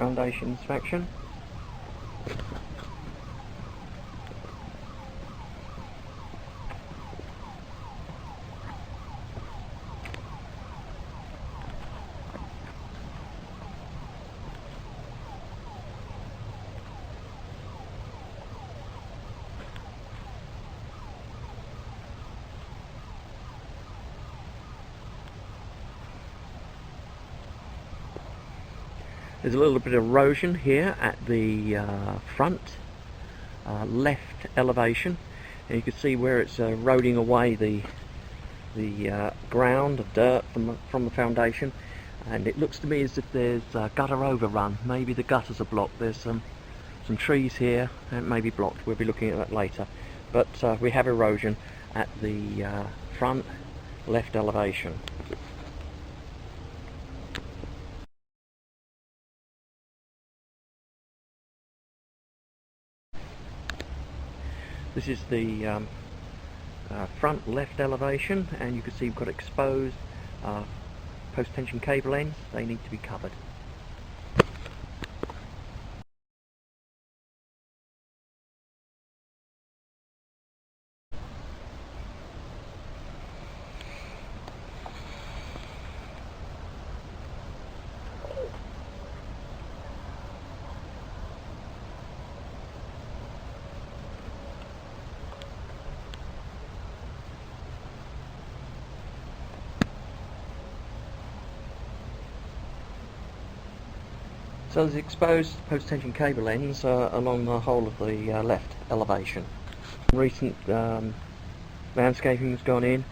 foundation inspection. There's a little bit of erosion here at the front left elevation, and you can see where it's eroding away the ground of dirt from the foundation, and it looks to me as if there's a gutter overrun. Maybe the gutters are blocked. There's some trees here and maybe blocked. We'll be looking at that later, but we have erosion at the front left elevation. This is the front left elevation, and you can see we've got exposed post-tension cable ends. They need to be covered. So there's exposed post-tension cable ends along the whole of the left elevation. Recent landscaping has gone in,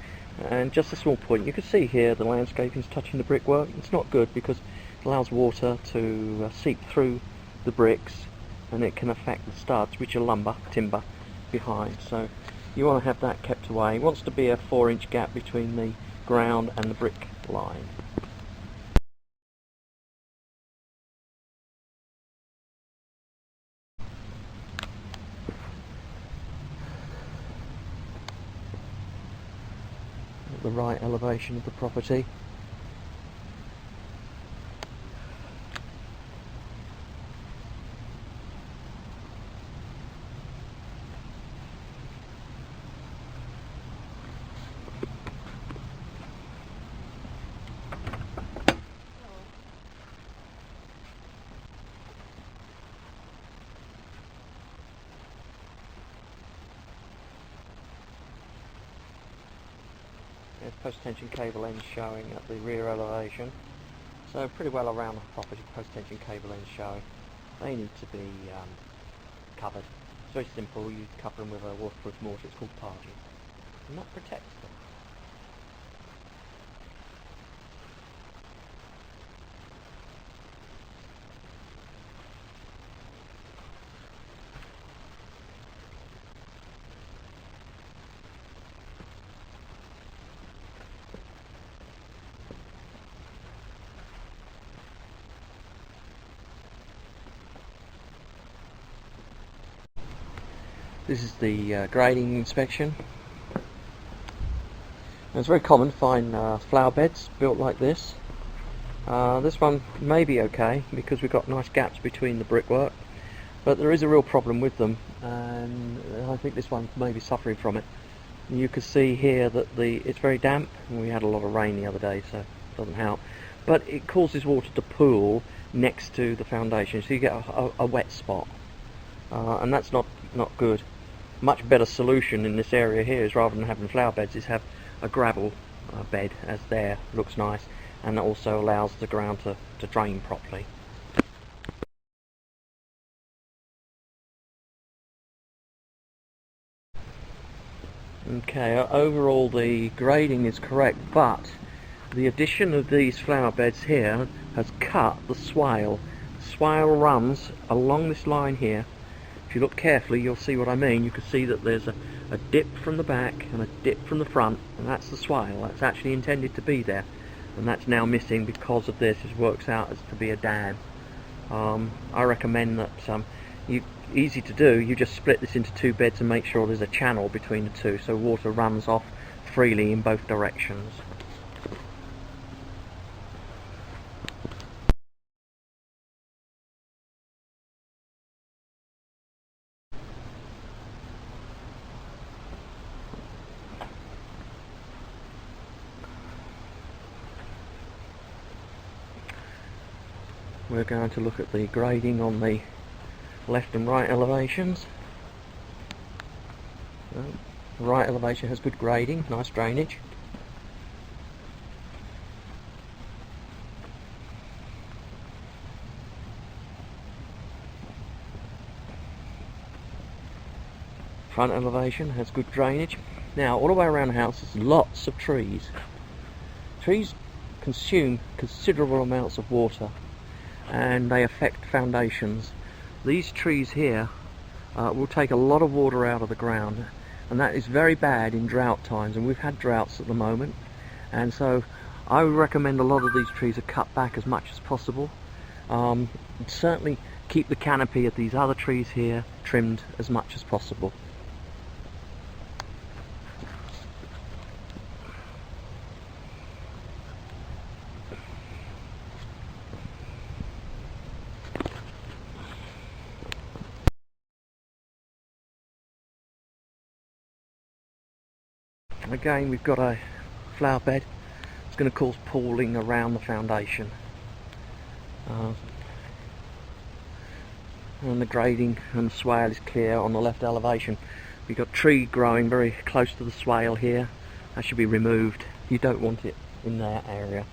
and just a small point, you can see here the landscaping is touching the brickwork. It's not good because it allows water to seep through the bricks, and it can affect the studs, which are timber behind. So you want to have that kept away. It wants to be a 4-inch gap between the ground and the brick line. The right elevation of the property. There's post-tension cable ends showing at the rear elevation, so pretty well around the property post-tension cable ends showing. They need to be covered. It's very simple. You cover them with a waterproof mortar. It's called Pargee, and that protects them. This is the grading inspection. And it's very common to find flower beds built like this. This one may be okay because we've got nice gaps between the brickwork, but there is a real problem with them, and I think this one may be suffering from it. And you can see here that it's very damp, and we had a lot of rain the other day, so it doesn't help. But it causes water to pool next to the foundation, so you get a wet spot, and that's not good. Much better solution in this area here is, rather than having flower beds, is have a gravel bed, as there looks nice, and that also allows the ground to drain properly. Okay, overall the grading is correct, but the addition of these flower beds here has cut the swale. The swale runs along this line here. If you look carefully, you'll see what I mean. You can see that there's a dip from the back and a dip from the front, and that's the swale. That's actually intended to be there, and that's now missing because of this. It works out as to be a dam. I recommend that easy to do. You just split this into 2 beds and make sure there's a channel between the 2, so water runs off freely in both directions. we're going to look at the grading on the left and right elevations. The right elevation has good grading, nice drainage. Front elevation has good drainage. Now all the way around the house there's lots of trees. Trees consume considerable amounts of water and they affect foundations. These trees here will take a lot of water out of the ground, and that is very bad in drought times, and we've had droughts at the moment, and so I would recommend a lot of these trees are cut back as much as possible. Certainly keep the canopy of these other trees here trimmed as much as possible. Again, we've got a flower bed. It's going to cause pooling around the foundation, and the grading and the swale is clear on the left elevation. We've got tree growing very close to the swale here. That should be removed. You don't want it in that area.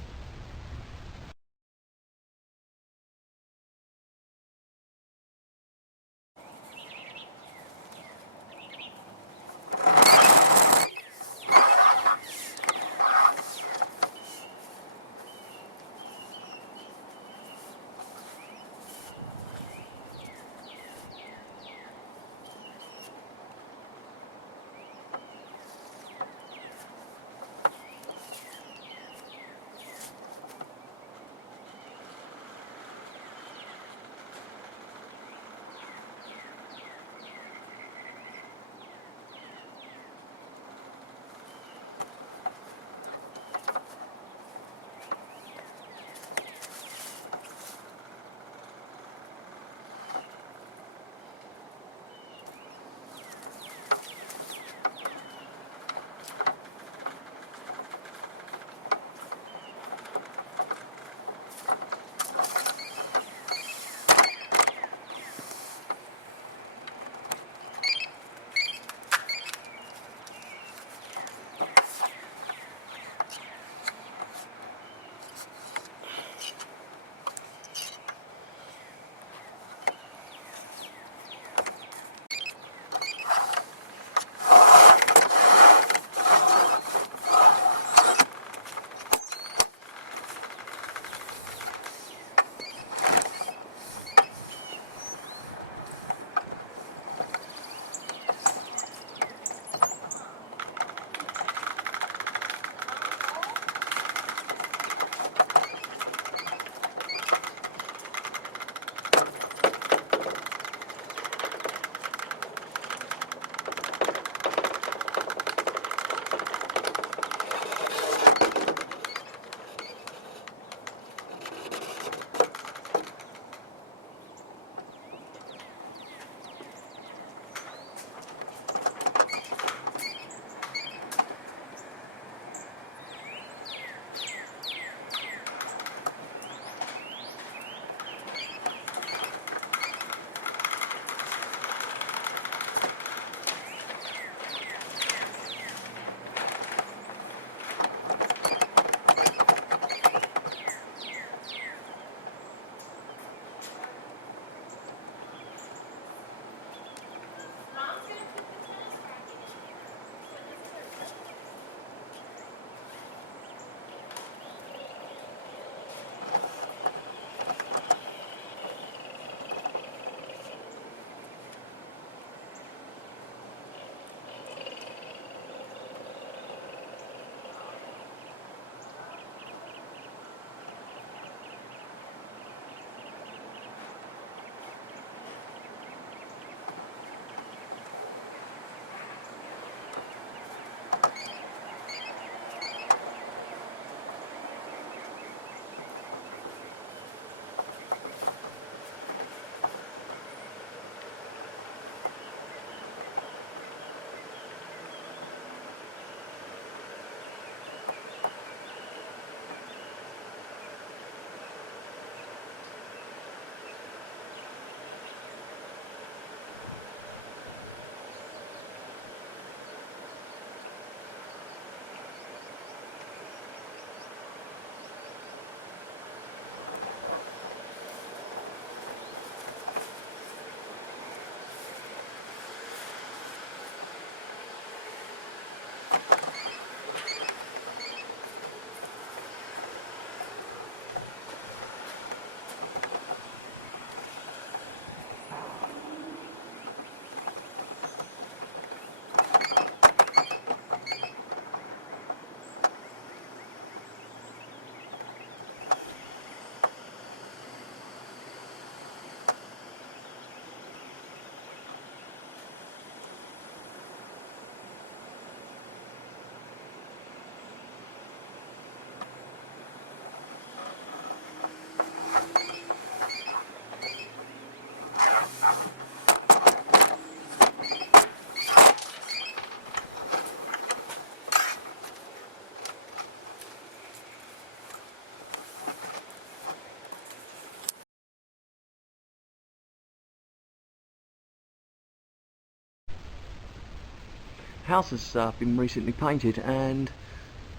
house has been recently painted, and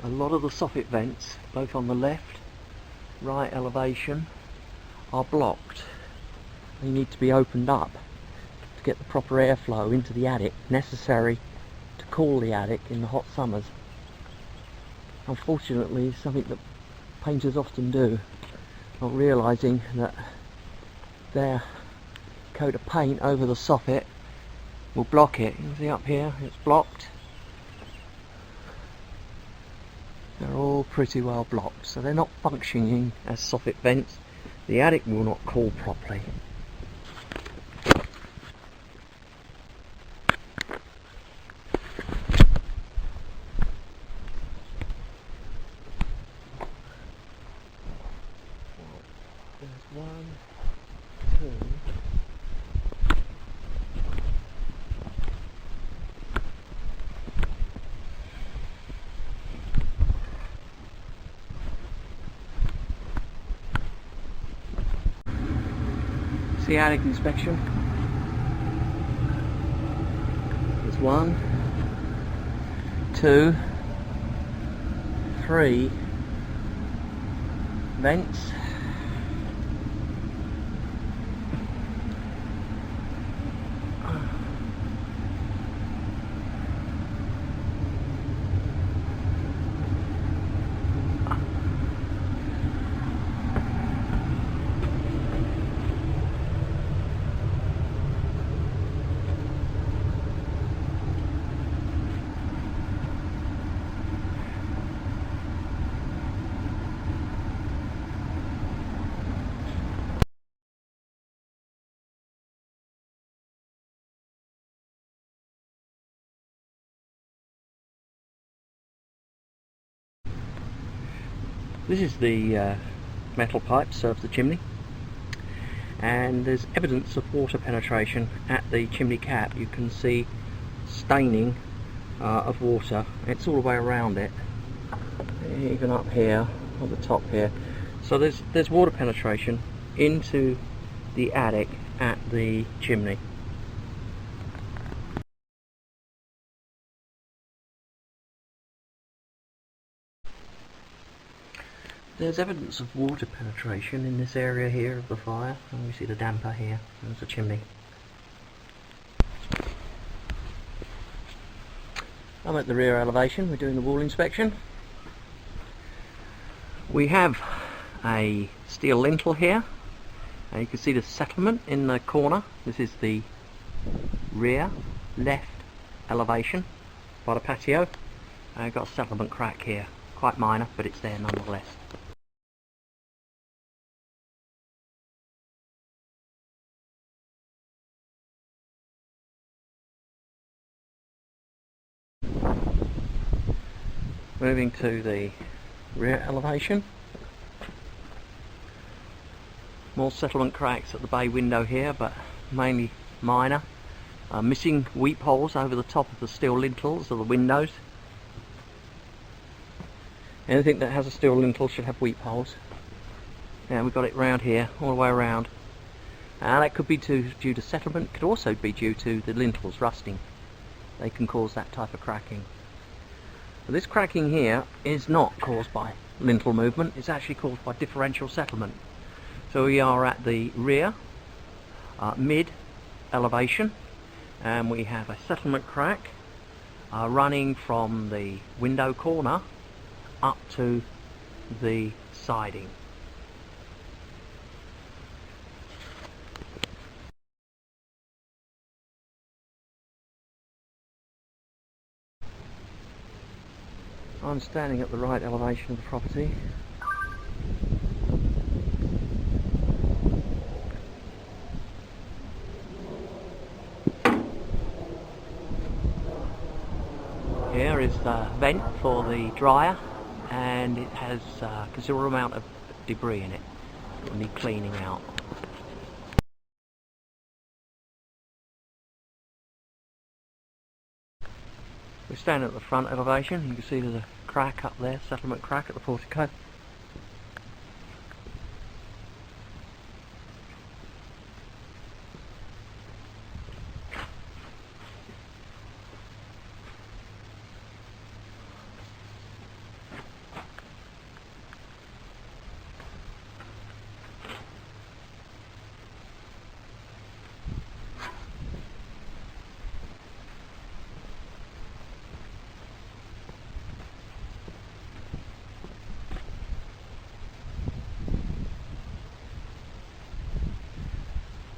a lot of the soffit vents, both on the left, right elevation, are blocked. They need to be opened up to get the proper airflow into the attic necessary to cool the attic in the hot summers. Unfortunately, something that painters often do, not realising that their coat of paint over the soffit will block it. You can see up here it's blocked. They're all pretty well blocked, so they're not functioning as soffit vents. The attic will not cool properly. There's one, two. The attic inspection. There's 1, 2, 3 vents. This is the metal pipe serves the chimney, and there's evidence of water penetration at the chimney cap. You can see staining of water. It's all the way around it, even up here on the top here. So there's water penetration into the attic at the chimney. There's evidence of water penetration in this area here of the fire, and we see the damper here. There's the chimney. I'm at the rear elevation. We're doing the wall inspection. We have a steel lintel here, and you can see the settlement in the corner. This is the rear left elevation by the patio. I've got a settlement crack here, quite minor, but it's there nonetheless. Moving to the rear elevation, more settlement cracks at the bay window here, but mainly minor. Missing weep holes over the top of the steel lintels of the windows. Anything that has a steel lintel should have weep holes. And we've got it round here, all the way around. And that could be due to settlement, could also be due to the lintels rusting. They can cause that type of cracking. But this cracking here is not caused by lintel movement, it's actually caused by differential settlement. So we are at the rear, mid elevation, and we have a settlement crack running from the window corner up to the siding. I'm standing at the right elevation of the property. Here is the vent for the dryer, and it has a considerable amount of debris in it. It will need cleaning out. We're standing at the front elevation. You can see there's a crack up there, settlement crack at the portico.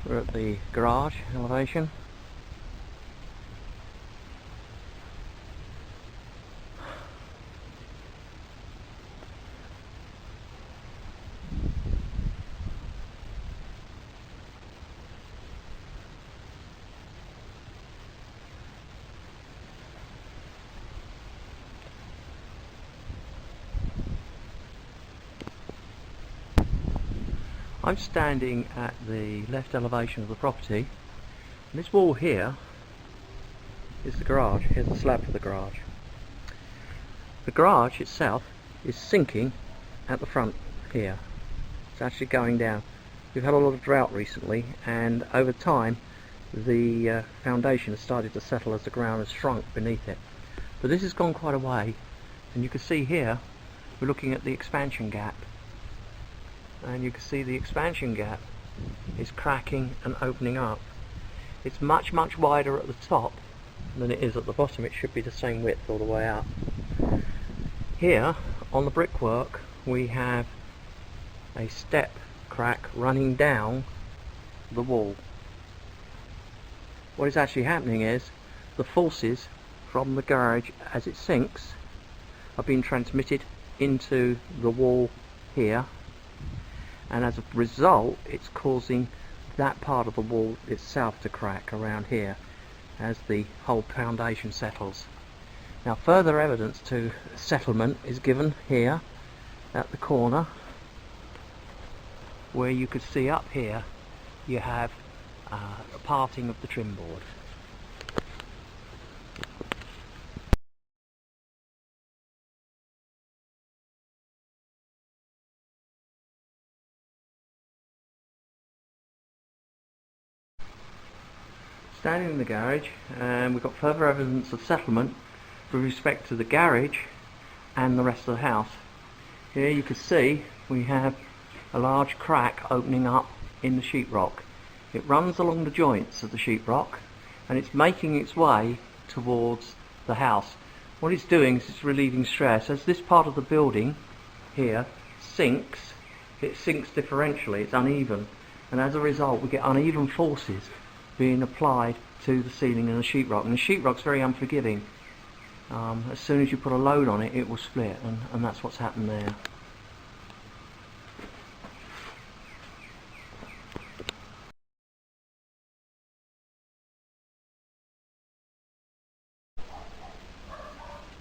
We're at the garage elevation. I'm standing at the left elevation of the property, and this wall here is the garage. Here's the slab for the garage. The garage itself is sinking at the front here. It's actually going down. We've had a lot of drought recently, and over time the foundation has started to settle as the ground has shrunk beneath it. But this has gone quite a way, and you can see here we're looking at the expansion gap, and you can see the expansion gap is cracking and opening up. It's much wider at the top than it is at the bottom. It should be the same width all the way up. Here on the brickwork we have a step crack running down the wall. What is actually happening is the forces from the garage as it sinks are being transmitted into the wall here, and as a result it's causing that part of the wall itself to crack around here as the whole foundation settles. Now further evidence to settlement is given here at the corner, where you could see up here you have a parting of the trim board. Standing in the garage, and we've got further evidence of settlement with respect to the garage and the rest of the house. Here you can see we have a large crack opening up in the sheetrock. It runs along the joints of the sheetrock and it's making its way towards the house. What it's doing is it's relieving stress. As this part of the building here sinks, it sinks differentially, it's uneven, and as a result we get uneven forces being applied to the ceiling and the sheetrock. And the sheetrock's very unforgiving. As soon as you put a load on it, it will split, and that's what's happened there.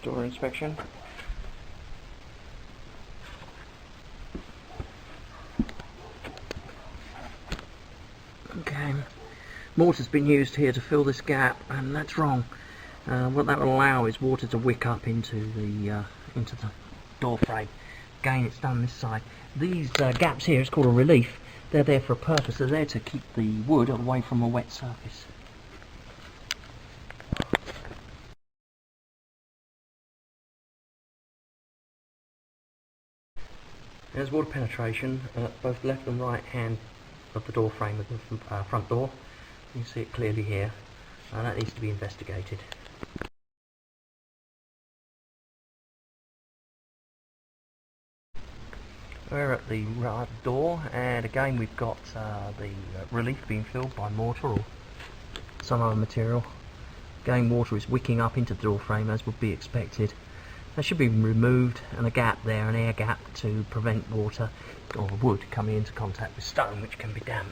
Door inspection. Okay. Mortar's been used here to fill this gap, and that's wrong. What that will allow is water to wick up into the door frame. Again, it's done this side. These gaps here, it's called a relief. They're there for a purpose. They're there to keep the wood away from a wet surface. There's water penetration at both left and right hand of the door frame of the front door. You can see it clearly here, and that needs to be investigated. We're at the right door, and again we've got the relief being filled by mortar or some other material. Again, water is wicking up into the door frame as would be expected. That should be removed, and a gap there, an air gap, to prevent water or wood coming into contact with stone, which can be damp.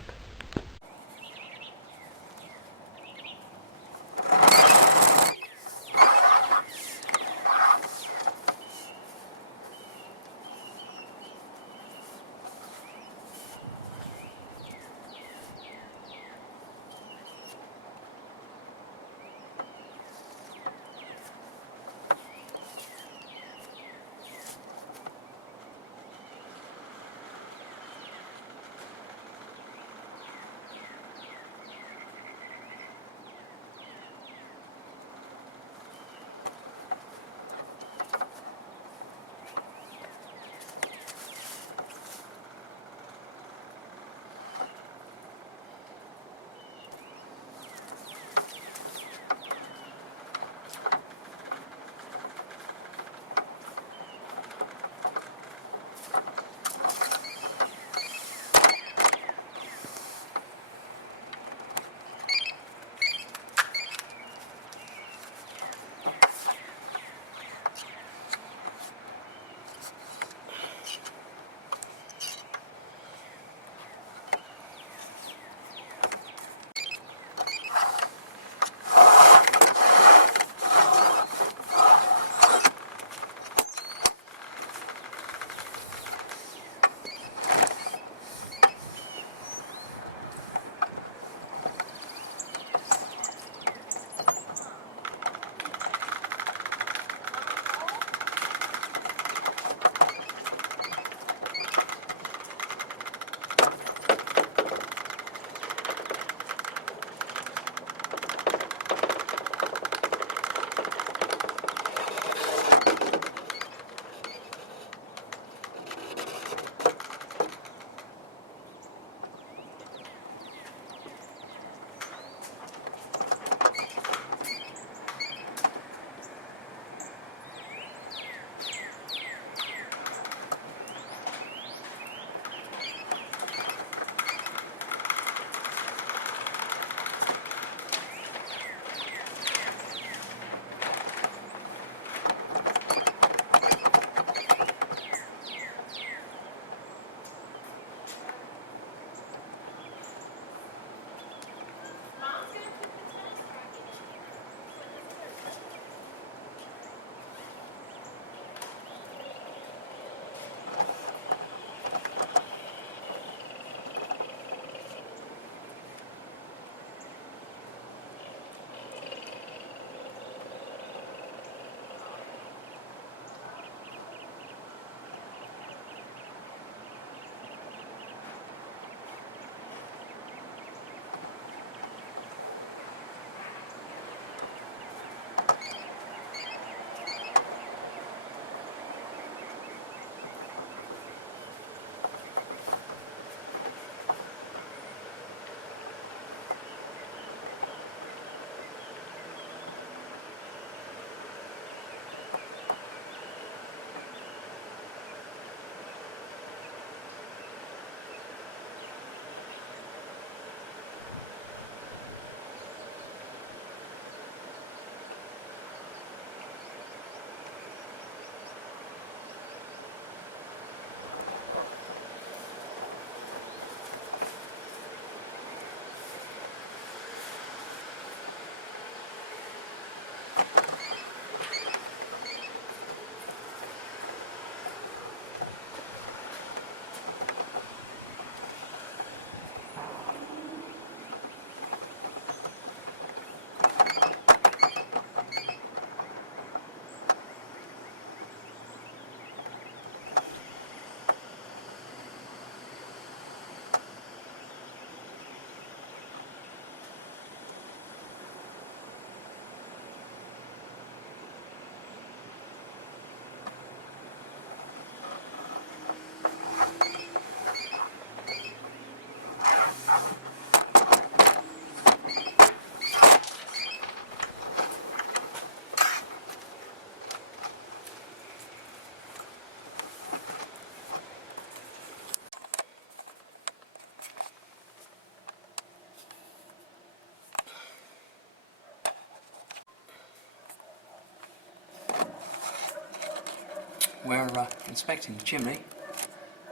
We're inspecting the chimney.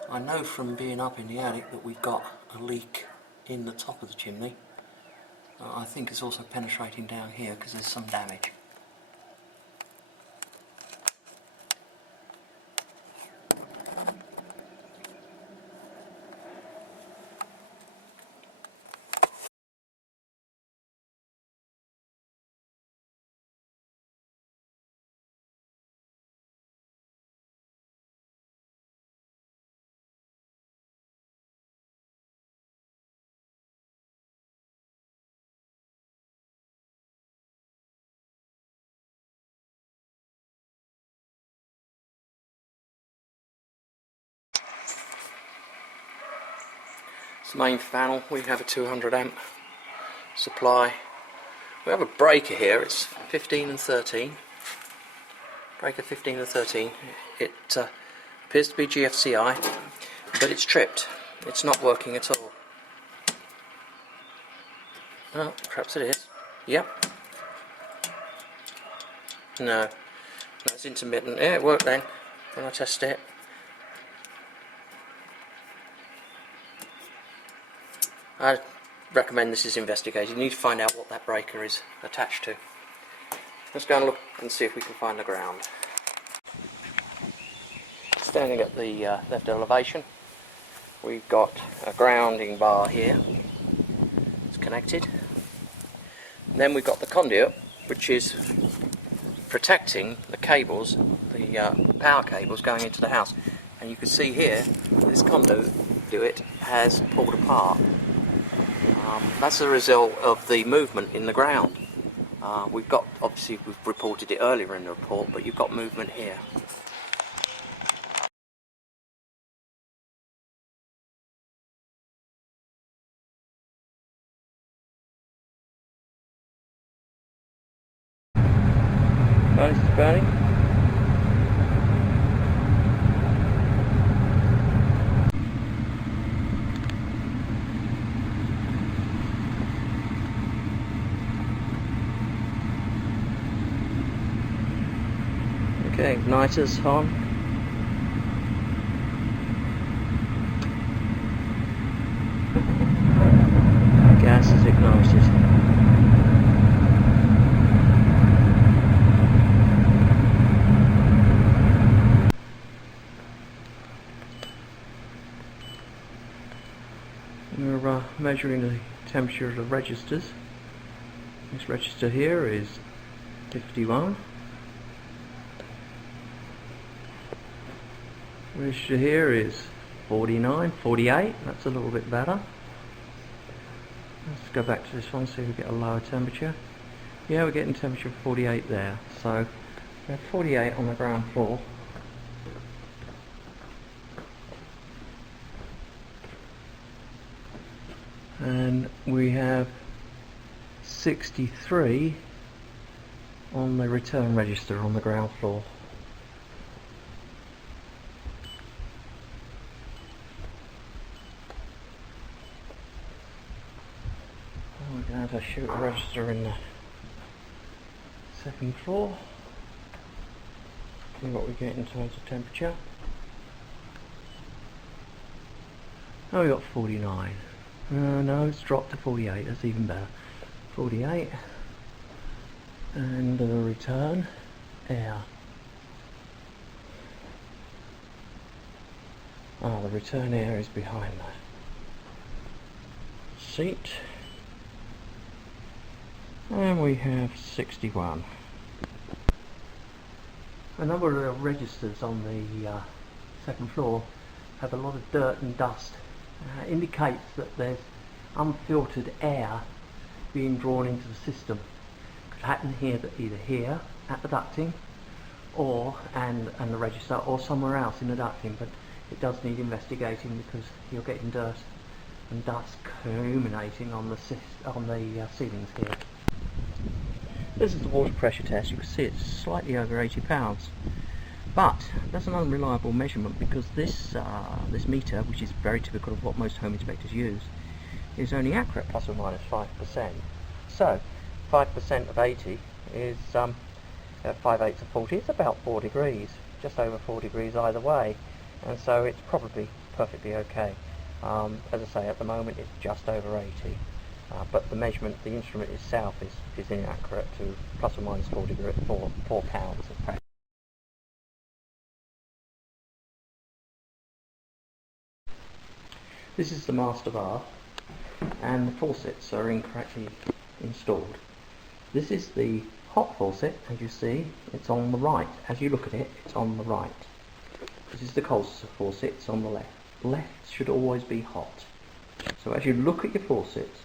I know from being up in the attic that we've got a leak in the top of the chimney. I think it's also penetrating down here because there's some damage. It's the main panel. We have a 200 amp supply. We have a breaker here. It's 15 and 13. Breaker 15 and 13. It appears to be GFCI, but it's tripped. It's not working at all. Oh, perhaps it is. Yep. No, that's intermittent. Yeah, it worked then when I tested it. I recommend this is investigated. You need to find out what that breaker is attached to. Let's go and look and see if we can find the ground. Standing at the left elevation, we've got a grounding bar here. It's connected. And then we've got the conduit, which is protecting the cables, the power cables going into the house. And you can see here, this conduit has pulled apart. That's the result of the movement in the ground. Obviously we've reported it earlier in the report, but you've got movement here. Furnace is burning. Okay, igniter's on. Gas is ignited. We're measuring the temperature of the registers. This register here is 51. Register here is 49, 48. That's a little bit better. Let's go back to this one, see if we get a lower temperature. Yeah, we're getting temperature of 48 there. So we have 48 on the ground floor. And we have 63 on the return register on the ground floor. We're going to shoot a register in the second floor. See what we get in terms of temperature. Oh, we got 49. No, it's dropped to 48. That's even better. 48. And the return air. Oh, the return air is behind the seat. And we have 61. A number of the registers on the second floor have a lot of dirt and dust. Indicates that there's unfiltered air being drawn into the system. Could happen here, either here at the ducting, or and the register, or somewhere else in the ducting. But it does need investigating because you're getting dirt and dust accumulating on the ceilings here. This is the water pressure test. You can see it's slightly over 80 pounds. But that's an unreliable measurement because this meter, which is very typical of what most home inspectors use, is only accurate plus or minus 5%. So 5% of 80 is 5/8 of 40. It's about 4 degrees. just over 4 degrees either way, and so it's probably perfectly okay. As I say, at the moment it's just over 80, but the measurement, the instrument itself is inaccurate to plus or minus 4 pounds of pressure. This is the master bath, and the faucets are incorrectly installed. This is the hot faucet, as you see, it's on the right. As you look at it, it's on the right. This is the cold faucet, it's on the left. Left should always be hot. So as you look at your faucets,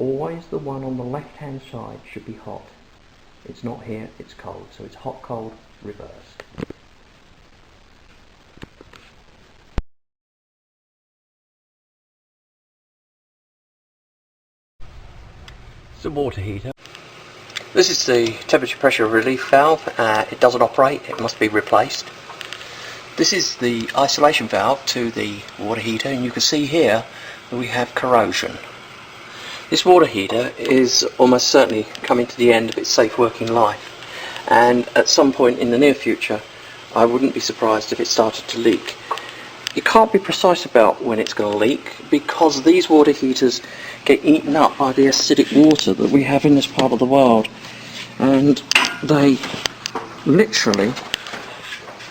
always the one on the left hand side should be hot. It's not here, it's cold, so it's hot, cold, reversed. It's a water heater. This is the temperature pressure relief valve. It doesn't operate, it must be replaced. This is the isolation valve to the water heater, and you can see here that we have corrosion. This water heater is almost certainly coming to the end of its safe working life, and at some point in the near future I wouldn't be surprised if it started to leak. You can't be precise about when it's going to leak because these water heaters get eaten up by the acidic water that we have in this part of the world, and they literally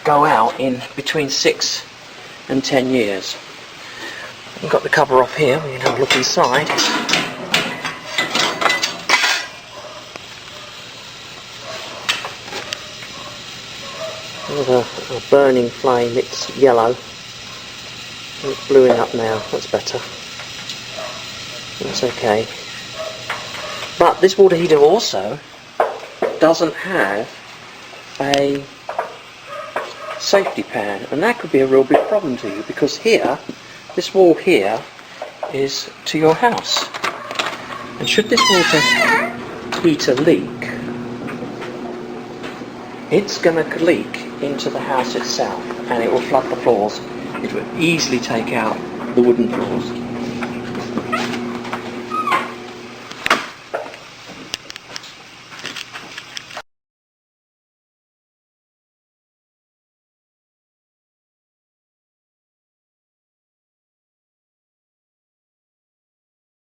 go out in between 6 and 10 years. I've got the cover off here, we can have a look inside. There's a burning flame, it's yellow. It's bluing up now, that's better. That's okay. But this water heater also doesn't have a safety pan, and that could be a real big problem to you, because here, this wall here is to your house, and should this water heater leak, it's going to leak into the house itself and it will flood the floors. It will easily take out the wooden floors.